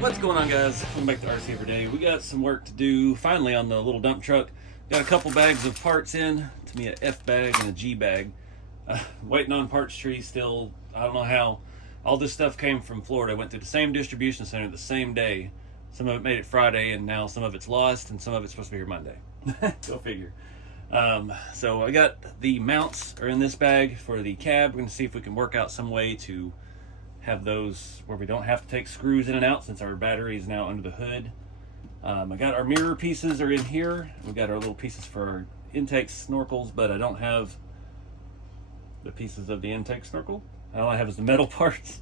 What's going on, guys? Welcome back to RC Every Day. We got some work to do finally on the little dump truck. Got a couple bags of parts in. Tamiya F bag and a G bag. Waiting on parts tree still. I don't know how. All this stuff came from Florida. Went through the same distribution center the same day. Some of it made it Friday, and now some of it's lost, and some of it's supposed to be here Monday. Go figure. So I got the mounts are in this bag for the cab. We're going to see if we can work out some way to have those where we don't have to take screws in and out since our battery is now under the hood. I got our mirror pieces are in here. We got our little pieces for our intake snorkels, but I don't have the pieces of the intake snorkel. All I have is the metal parts.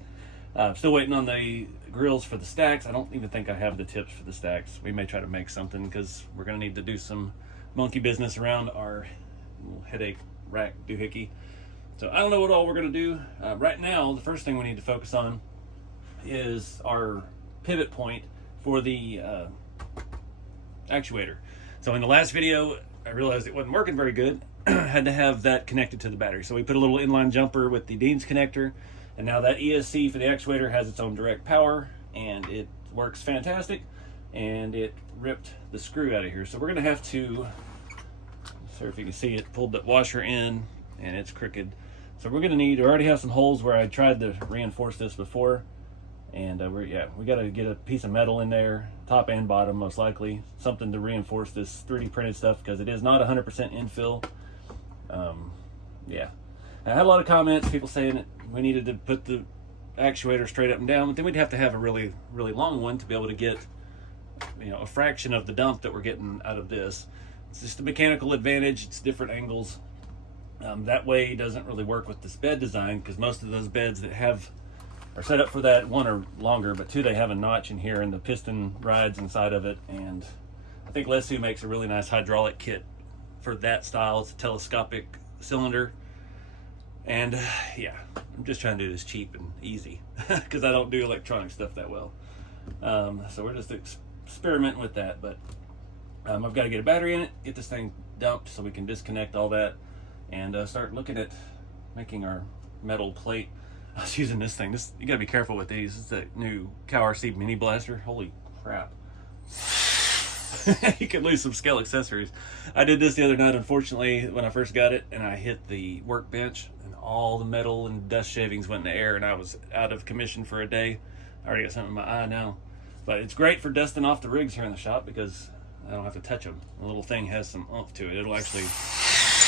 Still waiting on the grills for the stacks. I don't even think I have the tips for the stacks. We may try to make something because we're going to need to do some monkey business around our little headache rack doohickey. So I don't know what all we're going to do. Right now, the first thing we need to focus on is our pivot point for the actuator. So in the last video, I realized it wasn't working very good. I had to have that connected to the battery. So we put a little inline jumper with the Dean's connector, and now that ESC for the actuator has its own direct power, and it works fantastic, and it ripped the screw out of here. So we're going to have to, sorry if you can see it, pulled the washer in, and it's crooked. So we're going to need, I already have some holes where I tried to reinforce this before, and we got to get a piece of metal in there, top and bottom most likely, something to reinforce this 3D printed stuff because it is not 100% infill. Yeah, I had a lot of comments, people saying that we needed to put the actuator straight up and down, but then we'd have to have a really long one to be able to get, you know, a fraction of the dump that we're getting out of this. It's just a mechanical advantage. It's different angles. That way it doesn't really work with this bed design because most of those beds that are set up for that, one are longer, but two, they have a notch in here and the piston rides inside of it. And I think Lesu makes a really nice hydraulic kit for that style. It's a telescopic cylinder. And yeah, I'm just trying to do this cheap and easy because I don't do electronic stuff that well. So we're just experimenting with that, but I've got to get a battery in it, get this thing dumped so we can disconnect all that, and start looking at making our metal plate. I was using this thing. You gotta be careful with these. It's that new Cow RC mini blaster. Holy crap. You could lose some scale accessories. I did this the other night, unfortunately, when I first got it, and I hit the workbench, and all the metal and dust shavings went in the air, and I was out of commission for a day. I already got something in my eye now. But it's great for dusting off the rigs here in the shop because I don't have to touch them. The little thing has some oomph to it. It'll actually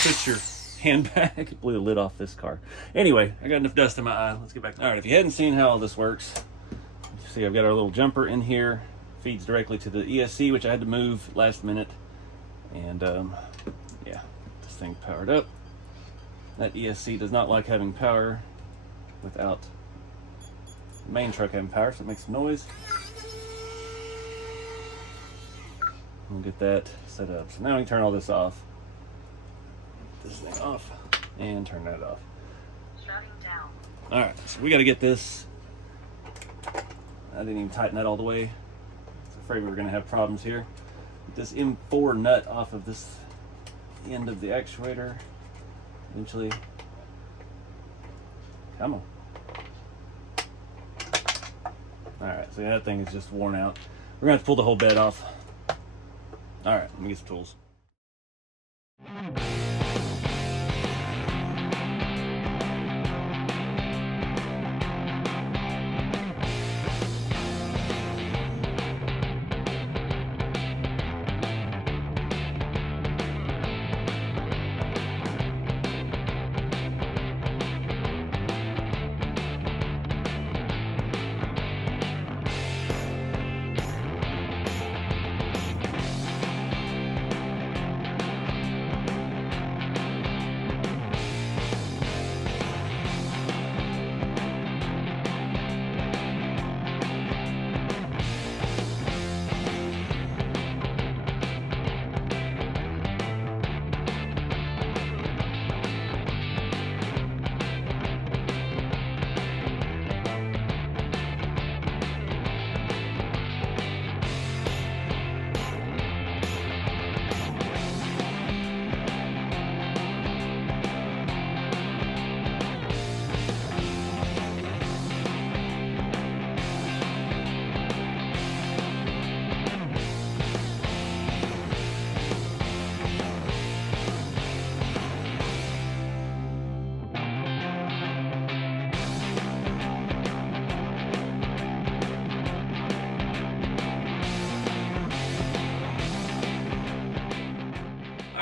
put your hand back. Blew the lid off this car. Anyway, I got enough dust in my eye. Let's get back. All right, if you hadn't seen how all this works, you see I've got our little jumper in here. Feeds directly to the ESC, which I had to move last minute. And yeah, this thing powered up. That ESC does not like having power without the main truck having power, so it makes some noise. We'll get that set up. So now we can turn all this off. Get this thing off and turn that off. Shutting down. All right, so we got to get this. I didn't even tighten that all the way. I was afraid we were going to have problems here. Get this M4 nut off of this end of the actuator. Eventually. Come on. All right, so that thing is just worn out. We're going to have to pull the whole bed off. All right, let me get some tools.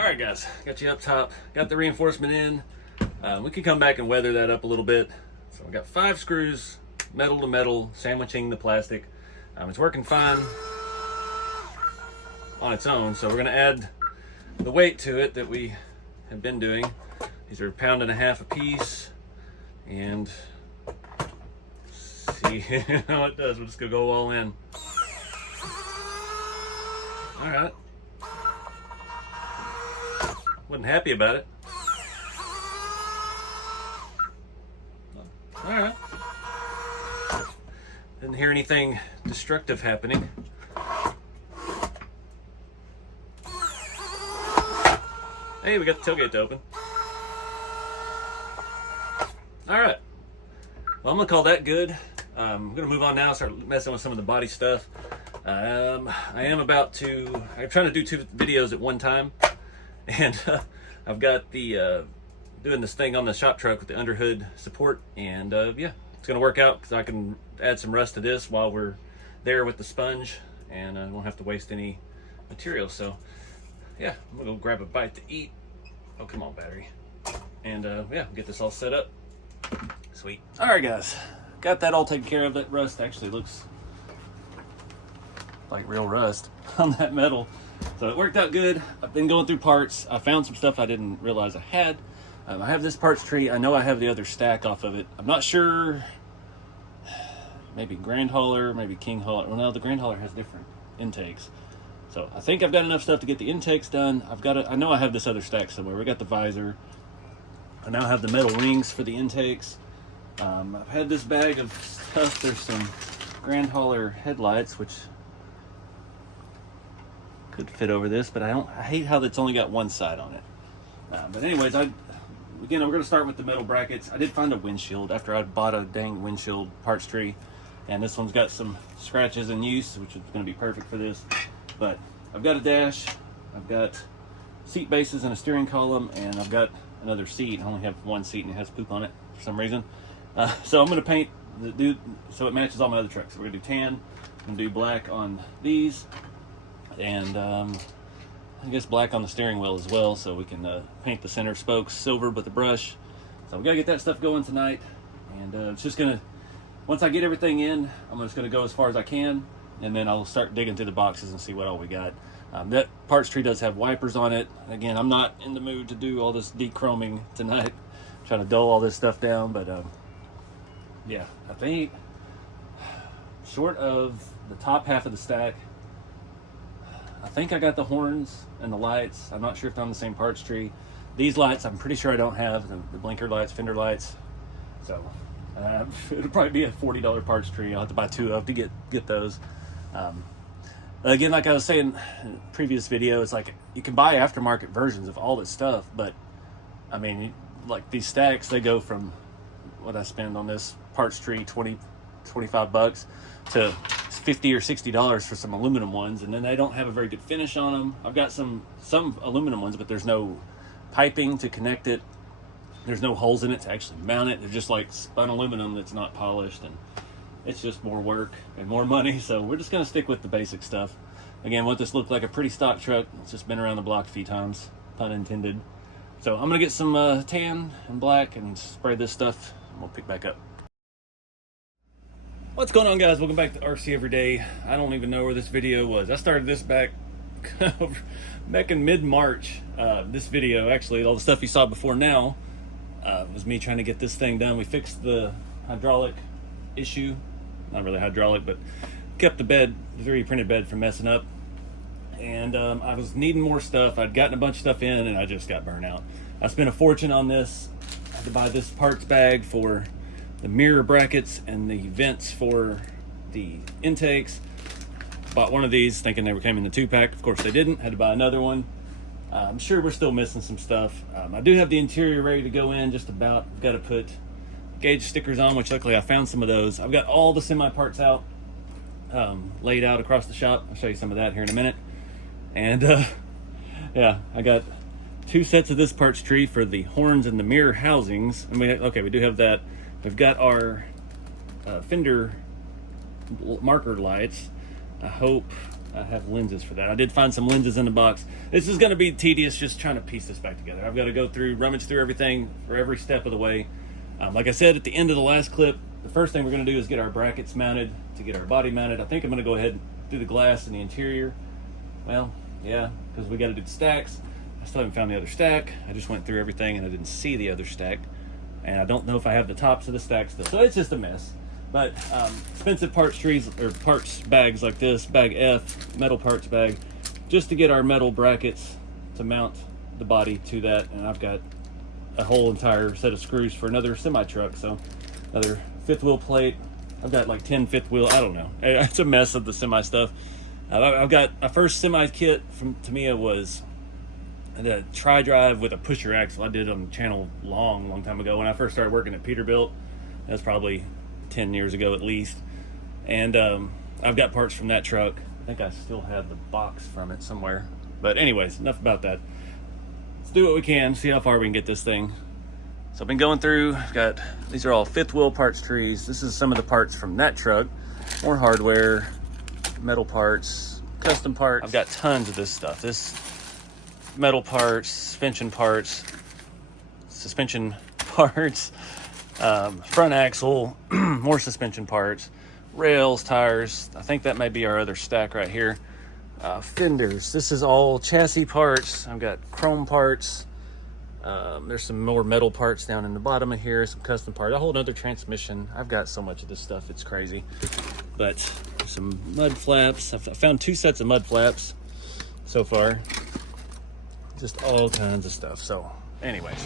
right, guys, got you up top, got the reinforcement in. We can come back and weather that up a little bit. So we got 5 screws, metal to metal, sandwiching the plastic. It's working fine on its own, so we're gonna add the weight to it that we have been doing. These are 1.5 pounds a piece, and see how it does. We're just gonna go all in. All right. Wasn't happy about it. All right. Didn't hear anything destructive happening. Hey, we got the tailgate to open. All right. Well, I'm gonna call that good. I'm gonna move on now, start messing with some of the body stuff. I'm trying to do 2 videos at one time, and I've got the doing this thing on the shop truck with the underhood support, and yeah, it's gonna work out because I can add some rust to this while we're there with the sponge, and I won't have to waste any material. So yeah, I'm gonna go grab a bite to eat. Oh, come on, battery. And yeah, get this all set up. Sweet. All right, guys, got that all taken care of. That rust actually looks like real rust on that metal, so it worked out good. I've been going through parts. I found some stuff I didn't realize I had. I have this parts tree. I know I have the other stack off of it. I'm not sure. Maybe Grand Hauler, maybe King Hauler. Well, no, the Grand Hauler has different intakes. So I think I've got enough stuff to get the intakes done. I know I have this other stack somewhere. We got the visor. I now have the metal rings for the intakes. I've had this bag of stuff. There's some Grand Hauler headlights, which could fit over this, but I hate how it's only got one side on it. But anyways, again, I'm going to start with the metal brackets. I did find a windshield after I bought a dang windshield parts tree, and this one's got some scratches in use, which is going to be perfect for this. But I've got a dash, I've got seat bases and a steering column, and I've got another seat. I only have one seat and it has poop on it for some reason. So I'm going to paint the dude so it matches all my other trucks. So we're going to do tan, I'm going to do black on these, and I guess black on the steering wheel as well, so we can paint the center spokes silver with the brush. So we got to get that stuff going tonight, and it's just going to, once I get everything in, I'm just going to go as far as I can, and then I'll start digging through the boxes and see what all we got. That parts tree does have wipers on it. Again, I'm not in the mood to do all this dechroming tonight. I'm trying to dull all this stuff down, but yeah, I think short of the top half of the stack, I think I got the horns and the lights. I'm not sure if they're on the same parts tree. These lights, I'm pretty sure I don't have the blinker lights, fender lights. So it'll probably be a $40 parts tree. I'll have to buy 2 of to get those. Again, like I was saying in the previous video, it's like you can buy aftermarket versions of all this stuff, but I mean, like these stacks, they go from what I spend on this parts tree, 20, 25 bucks, to $50 or $60 for some aluminum ones, and then they don't have a very good finish on them. I've got some aluminum ones, but there's no piping to connect it. There's no holes in it to actually mount it. They're just like spun aluminum that's not polished, and it's just more work and more money. So we're just gonna stick with the basic stuff. Again, want this look like a pretty stock truck. It's just been around the block a few times, pun intended. So I'm gonna get some tan and black and spray this stuff, and we'll pick back up. What's going on, guys? Welcome back to RC Everyday. I don't even know where this video was. I started this back in mid-March. This video, actually, all the stuff you saw before now was me trying to get this thing done. We fixed the hydraulic issue. Not really hydraulic, but kept the bed, the 3D printed bed, from messing up. And I was needing more stuff. I'd gotten a bunch of stuff in, and I just got burnt out. I spent a fortune on this. I had to buy this parts bag for the mirror brackets and the vents for the intakes. Bought one of these thinking they came in the 2-pack. Of course they didn't. Had to buy another one. I'm sure we're still missing some stuff. I do have the interior ready to go in just about. I've got to put gauge stickers on, which luckily I found some of those. I've got all the semi parts out, laid out across the shop. I'll show you some of that here in a minute. And yeah, I got 2 sets of this parts tree for the horns and the mirror housings. And we do have that. We've got our fender marker lights. I hope I have lenses for that. I did find some lenses in the box. This is going to be tedious just trying to piece this back together. I've got to go through, rummage through everything for every step of the way. Like I said at the end of the last clip, the first thing we're going to do is get our brackets mounted to get our body mounted. I think I'm going to go ahead and do the glass in the interior. Well, yeah, because we got to do the stacks. I still haven't found the other stack. I just went through everything and I didn't see the other stack. And I don't know if I have the tops of the stack still. So it's just a mess. But expensive parts trees or parts bags like this, bag F, metal parts bag, just to get our metal brackets to mount the body to that. And I've got a whole entire set of screws for another semi truck. So another fifth wheel plate. I've got like 10 fifth wheel. I don't know. It's a mess of the semi stuff. I've got my first semi kit from Tamiya was the tri-drive with a pusher axle. I did on the channel long time ago when I first started working at Peterbilt. That's probably 10 years ago at least. And I've got parts from that truck. I think I still have the box from it somewhere. But anyways, enough about that. Let's do what we can, see how far we can get this thing. So I've been going through, I've got, these are all fifth wheel parts trees. This is some of the parts from that truck. More hardware, metal parts, custom parts. I've got tons of this stuff. This metal parts, suspension parts, front axle, more suspension parts, rails, tires. I think that might be our other stack right here. Fenders. This is all chassis parts. I've got chrome parts. There's some more metal parts down in the bottom of here, some custom parts, a whole other transmission. I've got so much of this stuff, it's crazy. But some mud flaps. I've found 2 sets of mud flaps so far. Just all kinds of stuff. So anyways.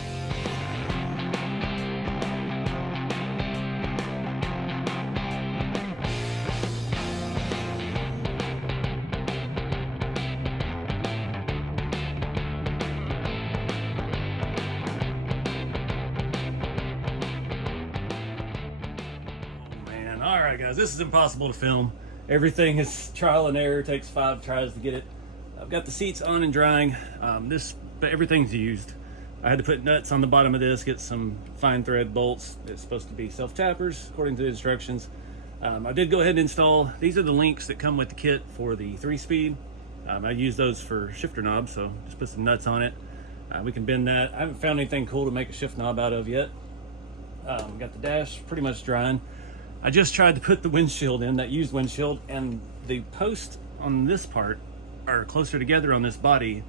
Alright guys, this is impossible to film. Everything is trial and error, takes 5 tries to get it. I've got the seats on and drying. Everything's used. I had to put nuts on the bottom of this, get some fine thread bolts. It's supposed to be self-tappers according to the instructions. I did go ahead and install, these are the links that come with the kit for the 3-speed. I use those for shifter knobs, so just put some nuts on it. We can bend that. I haven't found anything cool to make a shift knob out of yet. Got the dash pretty much drying. I just tried to put the windshield in, that used windshield, and the posts on this part are closer together on this body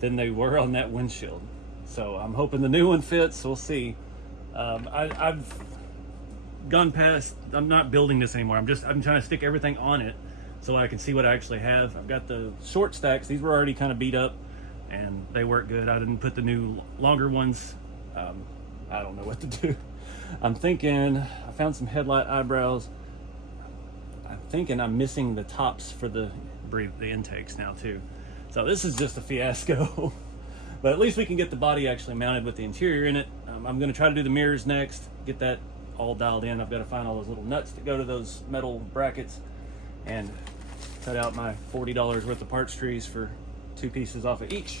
than they were on that windshield. So I'm hoping the new one fits, we'll see. I've gone past, I'm not building this anymore. I'm trying to stick everything on it so I can see what I actually have. I've got the short stacks, these were already kind of beat up and they work good. I didn't put the new longer ones. I don't know what to do. I'm thinking, I found some headlight eyebrows. I'm thinking I'm missing the tops for the intakes now too. So this is just a fiasco. But at least we can get the body actually mounted with the interior in it. I'm gonna try to do the mirrors next, get that all dialed in. I've got to find all those little nuts that go to those metal brackets and cut out my $40 worth of parts trees for 2 pieces off of each.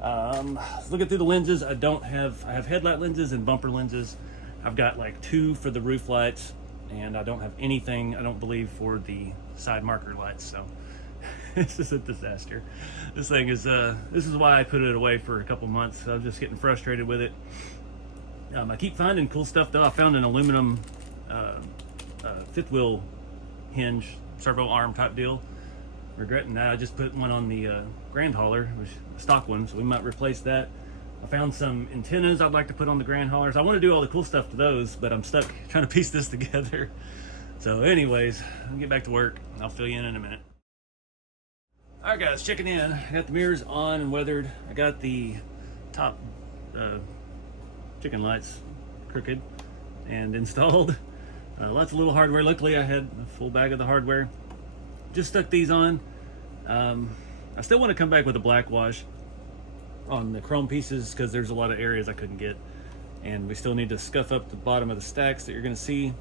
Looking through the lenses, I have headlight lenses and bumper lenses. I've got like 2 for the roof lights, and I don't have anything, I don't believe, for the side marker lights. So this is a disaster. This thing is, this is why I put it away for a couple months. I'm just getting frustrated with it. I keep finding cool stuff though. I found an aluminum fifth wheel hinge, servo arm type deal. Regretting that. I just put one on the Grand Hauler, which is a stock one, so we might replace that. I found some antennas I'd like to put on the Grand Haulers. I want to do all the cool stuff to those, but I'm stuck trying to piece this together. So anyways, I'll get back to work. I'll fill you in a minute. All right guys, checking in. I got the mirrors on and weathered. I got the top chicken lights crooked and installed. Lots of little hardware. Luckily I had a full bag of the hardware. Just stuck these on. I still want to come back with a black wash on the chrome pieces because there's a lot of areas I couldn't get, and we still need to scuff up the bottom of the stacks that you're going to see.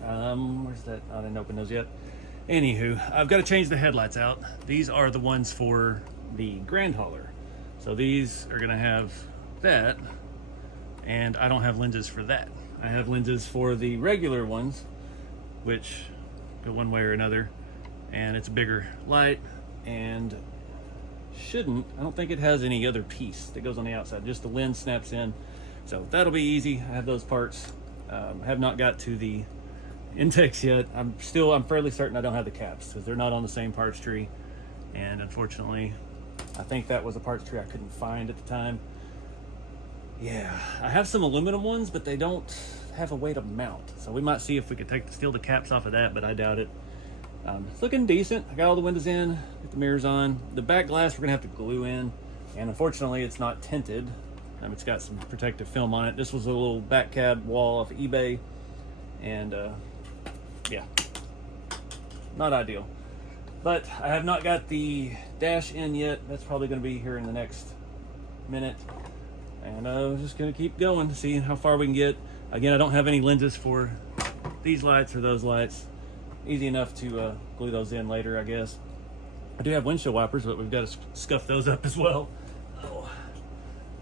Where's that? I didn't open those yet. Anywho, I've got to change the headlights out. These are the ones for the Grand Hauler, so these are going to have that, and I don't have lenses for that. I have lenses for the regular ones, which go one way or another. and it's a bigger light, and I don't think it has any other piece that goes on the outside, just the lens snaps in. So that'll be easy. I have those parts. Have not got to the intakes yet. I'm fairly certain I don't have the caps because they're not on the same parts tree, and unfortunately I think that was a parts tree I couldn't find at the time. Yeah, I have some aluminum ones, but they don't have a way to mount, so we might see if we could steal the caps off of that, but I doubt it. It's looking decent. I got all the windows in, got the mirrors on. The back glass we're gonna have to glue in, and unfortunately it's not tinted. It's got some protective film on it. This was a little back cab wall off eBay, and yeah, not ideal. But I have not got the dash in yet. That's probably gonna be here in the next minute. And I'm just gonna keep going, see how far we can get. Again, I don't have any lenses for these lights or those lights. Easy enough to glue those in later, I guess. I do have windshield wipers, but we've got to scuff those up as well. Oh.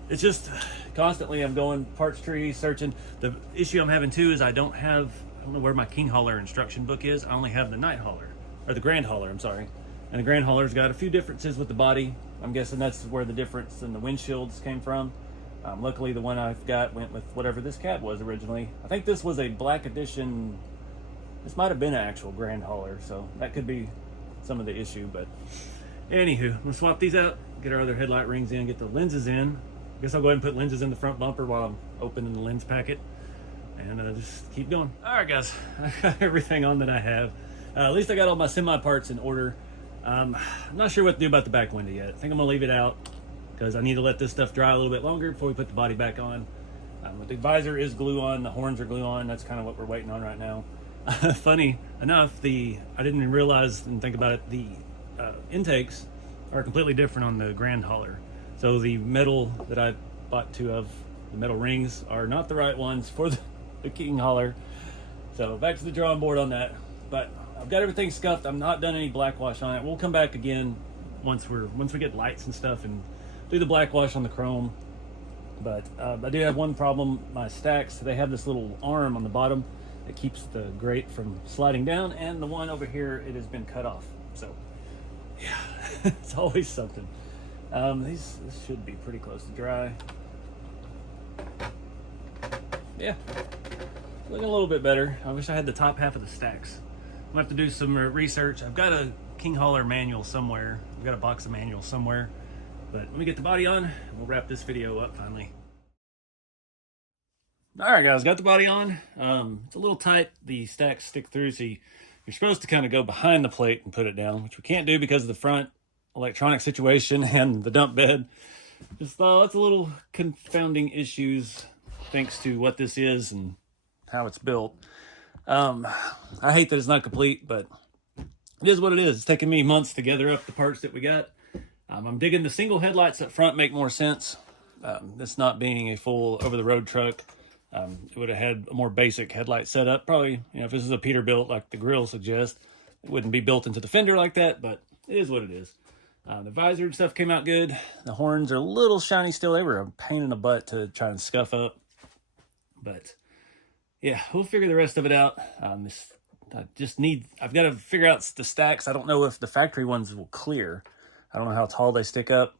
It's just constantly I'm going parts tree searching. The issue I'm having too is I don't know where my king hauler instruction book is. I only have the night hauler, or the grand hauler, I'm sorry. And the grand hauler's got a few differences with the body. I'm guessing that's where the difference in the windshields came from. Luckily, the one I've got went with whatever this cab was originally. I think this was a black edition. This might have been an actual grand hauler, so that could be some of the issue. But anywho, I'm gonna swap these out, get our other headlight rings in, get the lenses in. I guess I'll go ahead and put lenses in the front bumper while I'm opening the lens packet, and just keep going. All right, guys, I got everything on that I have. At least I got all my semi parts in order. I'm not sure what to do about the back window yet. I think I'm gonna leave it out, because I need to let this stuff dry a little bit longer before we put the body back on. But the visor is glue on, the horns are glue on. That's kind of what we're waiting on right now. Funny enough, I didn't even realize and think about it, the intakes are completely different on the grand hauler. So the metal that I bought two of, the metal rings, are not the right ones for the king hauler. So back to the drawing board on that. But I've got everything scuffed. I've not done any black wash on it. We'll come back again once we get lights and stuff and do the black wash on the chrome. But I do have one problem. My stacks, they have this little arm on the bottom that keeps the grate from sliding down, and the one over here, it has been cut off. So yeah, it's always something. This should be pretty close to dry. Yeah, looking a little bit better. I wish I had the top half of the stacks. I'm gonna have to do some research. I've got a king hauler manual somewhere. I've got a box of manuals somewhere. But let me get the body on, and we'll wrap this video up finally. All right, guys, got the body on. It's a little tight. The stacks stick through, so you're supposed to kind of go behind the plate and put it down, which we can't do because of the front electronic situation and the dump bed. Just it's a little confounding issues thanks to what this is and how it's built. I hate that it's not complete, but it is what it is. It's taken me months to gather up the parts that we got. I'm digging the single headlights up front make more sense. This not being a full over-the-road truck, it would have had a more basic headlight setup. Probably, if this is a Peterbilt like the grill suggests, it wouldn't be built into the fender like that, but it is what it is. The visor and stuff came out good. The horns are a little shiny still. They were a pain in the butt to try and scuff up. But yeah, we'll figure the rest of it out. I've got to figure out the stacks. I don't know if the factory ones will clear. I don't know how tall they stick up.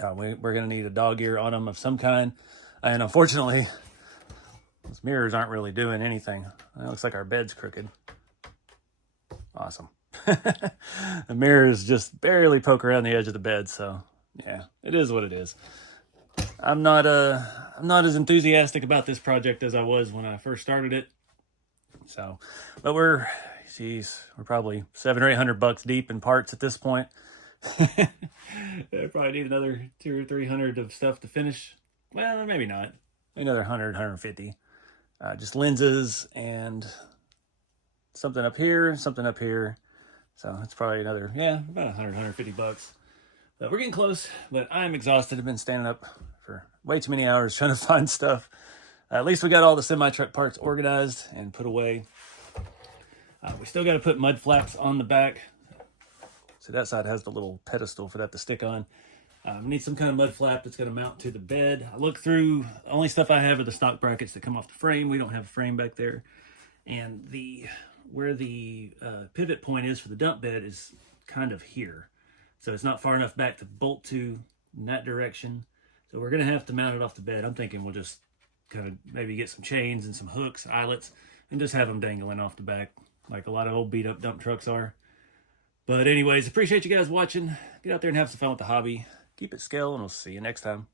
We're going to need a dog ear on them of some kind. And unfortunately, those mirrors aren't really doing anything. It looks like our bed's crooked. Awesome. The mirrors just barely poke around the edge of the bed. So yeah, it is what it is. I'm not as enthusiastic about this project as I was when I first started it. So, but we're probably $700 or $800 deep in parts at this point. I probably need another $200 or $300 of stuff to finish. Well, maybe not. Maybe another $100, $150. Just lenses and something up here, something up here. So it's probably another, about $100, $150. But we're getting close, but I'm exhausted. I've been standing up for way too many hours trying to find stuff. At least we got all the semi-truck parts organized and put away. We still got to put mud flaps on the back. So that side has the little pedestal for that to stick on. We need some kind of mud flap that's going to mount to the bed. I looked through, the only stuff I have are the stock brackets that come off the frame. We don't have a frame back there. And the where the pivot point is for the dump bed is kind of here. So it's not far enough back to bolt to in that direction. So we're going to have to mount it off the bed. I'm thinking we'll just kind of maybe get some chains and some hooks, eyelets, and just have them dangling off the back like a lot of old beat up dump trucks are. But anyways, appreciate you guys watching. Get out there and have some fun with the hobby. Keep it scale, and we'll see you next time.